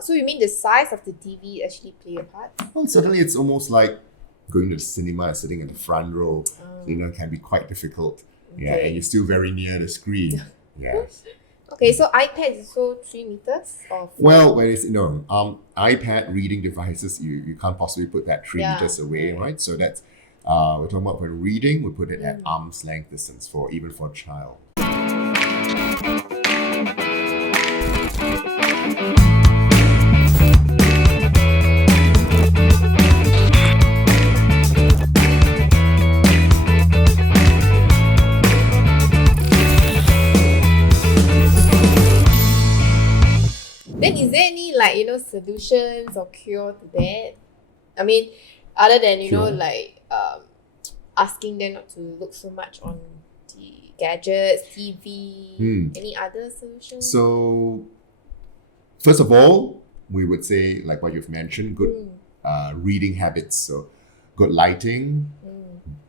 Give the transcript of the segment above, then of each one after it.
So you mean the size of the TV actually play a part? Well, certainly it's almost like going to the cinema and sitting in the front row. So, it can be quite difficult. Yeah, Okay. and you're still very near the screen. Yes. Okay, so iPad is also 3 meters or 4? Well, when it's iPad reading devices, you can't possibly put that 3 Yeah, meters away, right. right? So that's we're talking about when reading, we put it at arm's length distance for even for a child. Then is there any solutions or cure to that? I mean, other than Cure? asking them not to look so much on the gadgets, TV, any other solutions? So, first of all, we would say, like what you've mentioned, good reading habits. So, good lighting,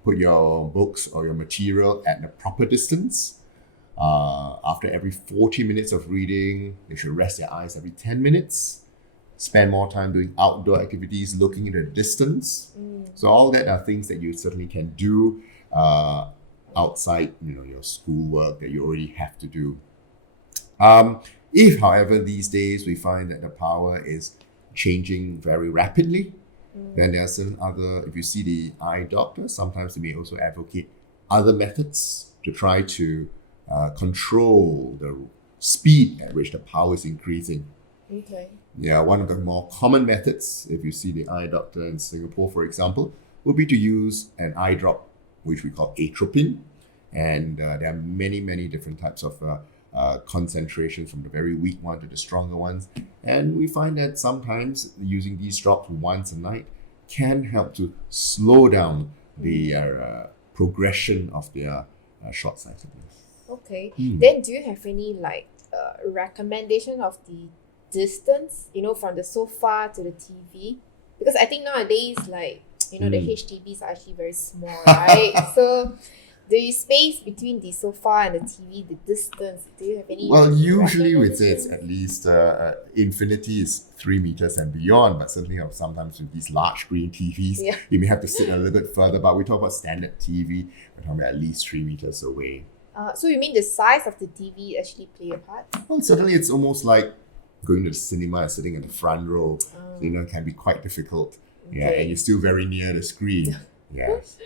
put your books or your material at the proper distance. After every 40 minutes of reading, they should rest their eyes every 10 minutes. Spend more time doing outdoor activities, looking in the distance. So all that are things that you certainly can do outside, your schoolwork that you already have to do. If, however, these days we find that the power is changing very rapidly, then there are certain other, if you see the eye doctor, sometimes they may also advocate other methods to try to control the speed at which the power is increasing. Okay. Yeah, one of the more common methods, if you see the eye doctor in Singapore, for example, would be to use an eye drop, which we call atropine. And there are many, many different types of concentrations, from the very weak one to the stronger ones. And we find that sometimes using these drops once a night can help to slow down the progression of their short-sightedness. Okay. Then do you have any recommendation of the distance, from the sofa to the TV? Because I think nowadays, the HDBs are actually very small, right? So the space between the sofa and the TV, the distance, do you have any? Well, usually we'd say it's at least infinity is 3 meters and beyond, but certainly sometimes with these large screen TVs, you may have to sit a little bit further, but we talk about standard TV, we're talking about at least 3 meters away. So you mean the size of the TV actually play a part? Well, certainly it's almost like going to the cinema and sitting in the front row. So, it can be quite difficult. Yeah, Okay. and you're still very near the screen. Yes.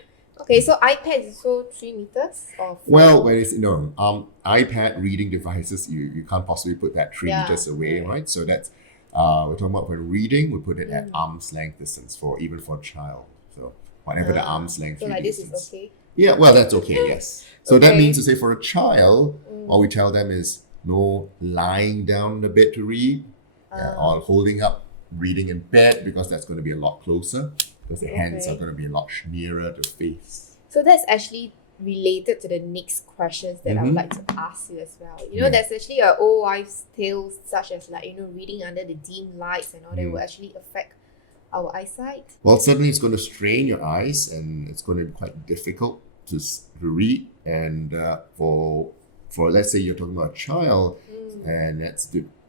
Okay, so iPad is also 3 meters or 4? Well, when it's iPad reading devices, you can't possibly put that 3 Yeah, meters away, right. right? So that's we're talking about when reading, we put it at arm's length distance for even for a child. So whatever the arm's length So reading this distance. is okay? Yeah, well, that's okay, yes. So that Okay. means to say for a child, all we tell them is no lying down on the bed to read, or holding up reading in bed, because that's going to be a lot closer, because the hands are Okay. going to be a lot nearer to the face. So that's actually related to the next questions that I would like to ask you as well. There's actually a old wives' tale, such as reading under the dim lights and all that will actually affect our eyesight. Well, certainly it's going to strain your eyes, and it's going to be quite difficult to read. And for let's say you're talking about a child, and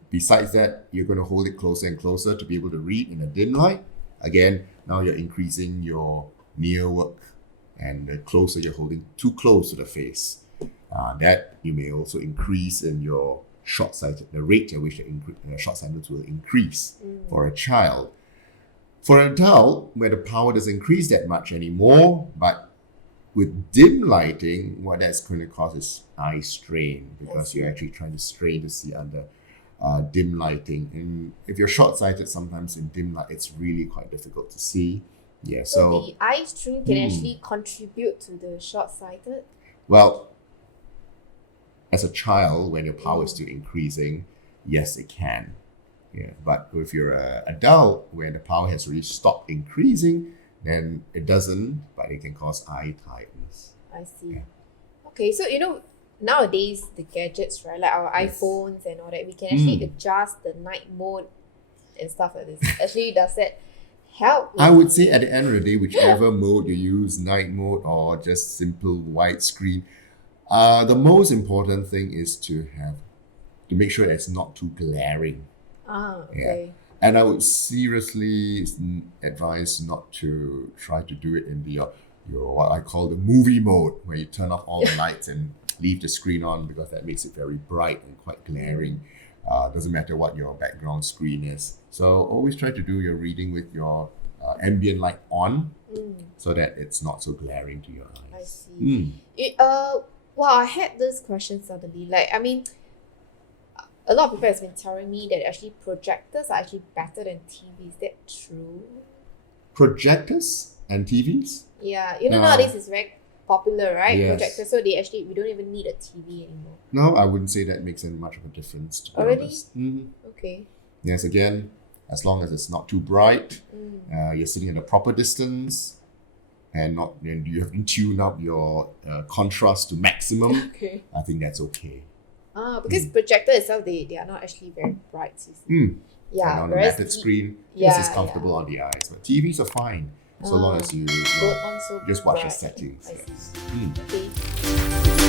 besides that, you're going to hold it closer and closer to be able to read in a dim light. Again, now you're increasing your near work, and the closer you're holding too close to the face, that you may also increase in your short-sighted, the rate at which the short-sightedness will increase for a child. For an adult, where the power doesn't increase that much anymore, but with dim lighting, what that's going to cause is eye strain, because you're actually trying to strain to see under dim lighting. And if you're short-sighted, sometimes in dim light, it's really quite difficult to see. Yeah, So the eye strain can actually contribute to the short-sighted? well, as a child, when your power is still increasing, yes, it can. Yeah, but if you're an adult, where the power has already stopped increasing, then it doesn't, but it can cause eye tiredness. I see. Yeah. Okay, so nowadays the gadgets, right, like our Yes. iPhones and all that, we can actually adjust the night mode and stuff like this. Actually, does that help? I would say at the end of the day, whichever mode you use, night mode or just simple widescreen, the most important thing is to make sure that it's not too glaring. Okay. And I would seriously advise not to try to do it in your what I call the movie mode, where you turn off all the lights and leave the screen on, because that makes it very bright and quite glaring. Doesn't matter what your background screen is. So always try to do your reading with your ambient light on, so that it's not so glaring to your eyes. I see. Wow, I had this question suddenly. Like, I mean, a lot of people have been telling me that actually projectors are actually better than TV. Is that true? Projectors and TVs? Yeah, No. nowadays it's very popular, right? Yes. Projectors, so we don't even need a TV anymore. No, I wouldn't say that makes any much of a difference, to be Oh, really? honest. Mhm. Okay. Yes, again, as long as it's not too bright, you're sitting at a proper distance, and you haven't tuned up your contrast to maximum, Okay. I think that's okay. Because projector itself, they are not actually very bright, you see. Yeah, And on a whereas matte screen, yeah, it's comfortable on the eyes. But TVs are fine, so long as you don't on so just watch the bright. settings. I Yes. see. Okay.